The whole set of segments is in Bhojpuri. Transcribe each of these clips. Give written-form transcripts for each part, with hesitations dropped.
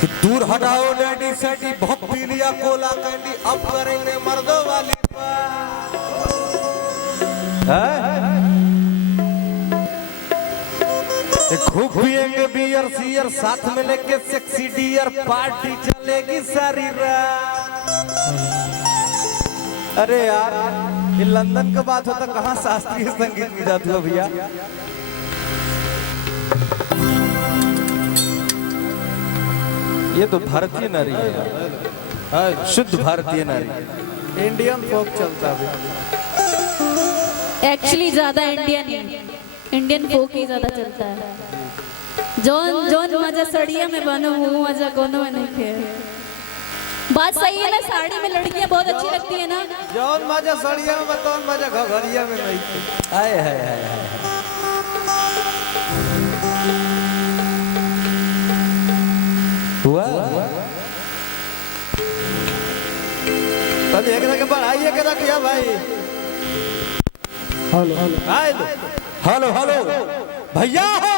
कि दूर हटाओ डैडी सैडी बहुत पी लिया कोला कैंडी अब करेंगे मर्दों वाली खूब पिएंगे बियर सियर साथ में लेके सेक्सी डियर पार्टी चलेगी सारी रात। अरे यार ये लंदन का बात होता कहाँ शास्त्रीय संगीत की जाती है भैया। ये तो भारतीय नारी है, शुद्ध भारतीय नारी, इंडियन फोक चलता है। एक्चुअली ज्यादा इंडियन फोक ही ज्यादा चलता है। जोन जोन मजा सड़िया में बनो वो मजा कोनो में नहीं खे। बात सही है ना, साड़ी में लड़कियां बहुत अच्छी लगती है ना। जोन मजा सड़िया में बताओ मजा घघरिया में नहीं खे। आए हाय हाय हाय हुआ तब एक के बढ़ाइए के रखिया भाई। हेलो हेलो हेलो हेलो भैया हो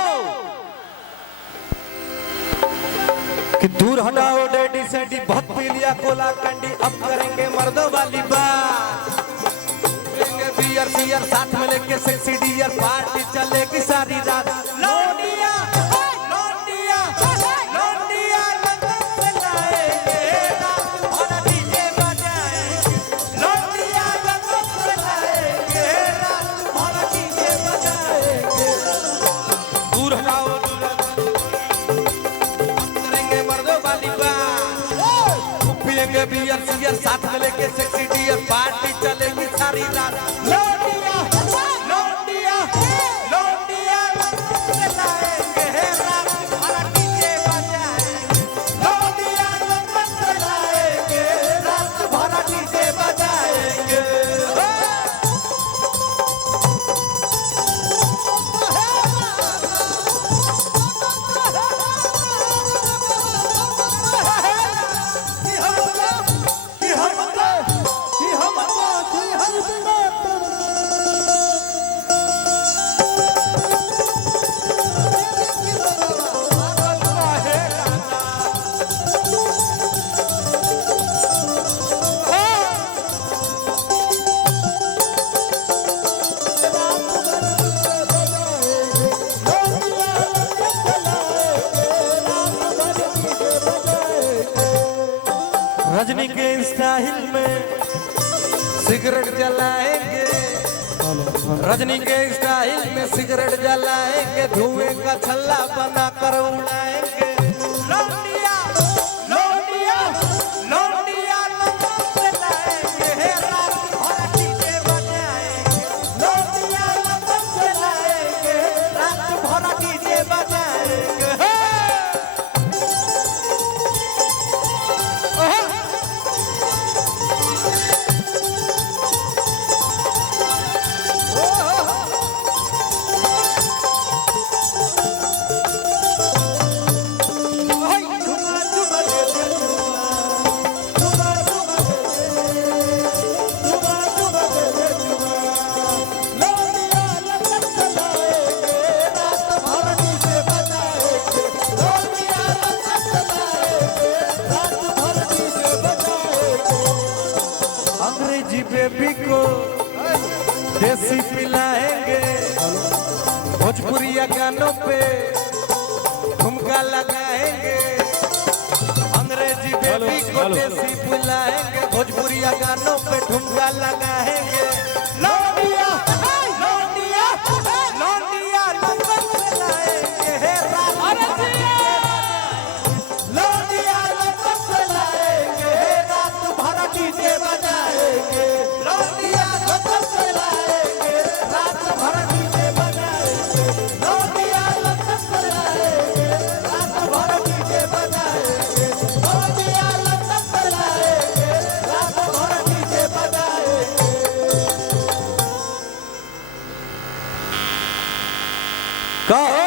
कि दूर हटाओ डैडी सैडी बहुत पी लिया कोला कैंडी अब करेंगे मर्दों वाली बात। पिएंगे बियर सियर साथ में लेके सेक्सी डियर पार्टी चलेगी सारी रात। लौंडिया लौंडिया लौंडिया लंदन से लाएंगे रात भर डीजे बजाएंगे। लौंडिया लंदन से लाएंगे रात भर डीजे बजाएंगे। दूर हटाओ करेंगे मर्दों वाली बात। पिएंगे बियर सियर साथ में लेके सेक्सी डियर पार्टी चलेगी सारी रात। लौंडिया लौंडिया लौंडिया लंदन से लाएंगे रात भर डीजे बजाएंगे। लौंडिया लंदन से लाएंगे रात भर डीजे बजाएंगे। रजनी के स्टाइल में सिगरेट जलाएंगे। रजनी के स्टाइल में सिगरेट जलाएंगे धुएं का छल्ला बना कर उड़ाएंगे। लौंडिया लौंडिया लौंडिया लंदन से लाएंगे रात भर डीजे बजाएंगे। लौंडिया लंदन से लाएंगे रात भर डीजे बजाएंगे। अंग्रेजी बेबी को देसी पिलाएंगे। भोजपुरिया गानों पे ठुमका लगाएंगे। अंग्रेजी बेबी को देसी पिलाएंगे भोजपुरिया गानों पे ठुमका लगाएंगे। लौंडिया लौंडिया लौंडिया लंदन से लाएंगे रात लौंडिया लंदन से लाएंगे रात भर डीजे बजाएंगे। लौंडिया लंदन से लाएंगे रात भर डीजे बजाएंगे। लौंडिया लंदन से लाएंगे रात भर डीजे बजाएंगे। लौंडिया लंदन से लाएंगे रात भर डीजे बजाएंगे। कहो